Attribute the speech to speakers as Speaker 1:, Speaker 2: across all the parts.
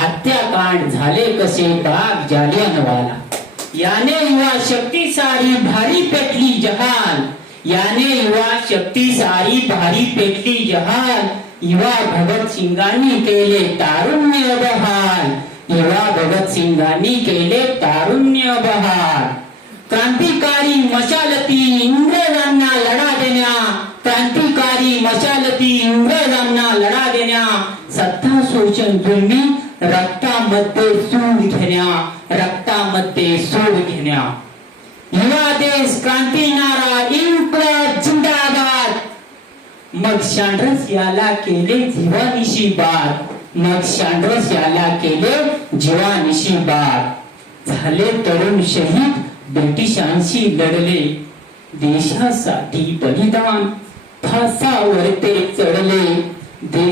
Speaker 1: हत्याकांड झाले कसे बाग जालियनवाला याने युवा शक्ती सारी भारी पेटली जहाल. याने युवा शक्ती सारी भारी पेटली जहाल. युवा भगत सिंगांनी केले तारुण्य बहाल. युवा भगत सिंगांनी केले तारुण्य बहार क्रांतिकारी मशाल सत्ता शोषण जुलमी रक्तामध्ये सूड घेण्या रक्तामध्ये सूड घेण्या. युवा देश क्रांती नारा इन्क्लाब जिंदाबाद. मग शांड्रस याला केले जीवानिशी बाद. मग शांड्रस याला केले जीवानिशी बाद. झाले तरुण शहीद ब्रिटिशांशी लढले. देशासाठी बलिदान फासावर ते चढले.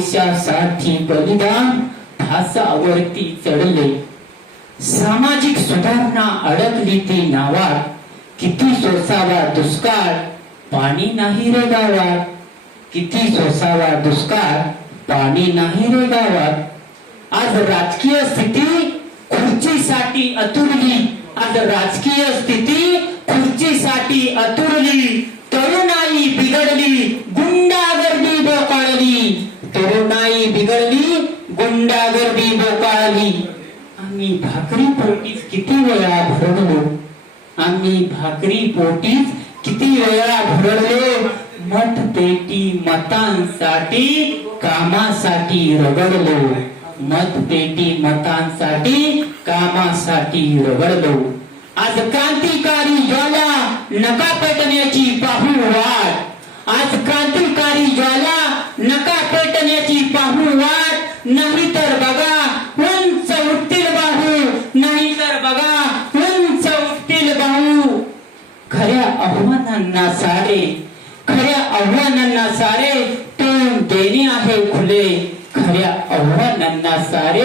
Speaker 1: देशासाठी बलिदान फासावरती चढले. सामाजिक सुधारणा अडकली ती नावात. किती सोसावा दुष्काळ पाणी नाही रे गावात. किती सोसावा दुष्काळ पाणी नाही रे गावात. आज राजकीय स्थिती खुर्चीसाठी अतुरली. आज राजकीय स्थिती खुर्चीसाठी अतुरली. तरुणाई बिघडली. तरुणाई बिघडली गुंडागर्दी बोकाळली आम्ही भाकरी पोटीच किती वेळा भरडलो? आम्ही भाकरी पोटीच किती वेळा भरडलो? मठ पेटी मतांसाठी कामासाठी रगडलो. मत पेटी मतांसाठी कामासाठी रगडलो. आज क्रांतिकारी ज्वाला नका पेटण्याची पाहू वाट आज क्रांतिकारी ज्वाला आव्हानांना सारे खऱ्या आव्हानांना सारे तोंड देणे आहे खुले. खऱ्या आव्हानांना सारे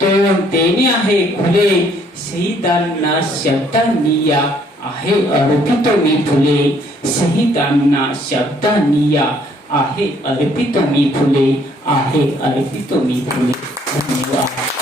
Speaker 1: तोंड देणे आहे खुले. शहीदांना शब्दांनी या आहे अर्पित मी फुले. शहीदांना शब्दांनी या आहे अर्पित मी फुले. आहे अर्पित मी फुले. धन्यवाद.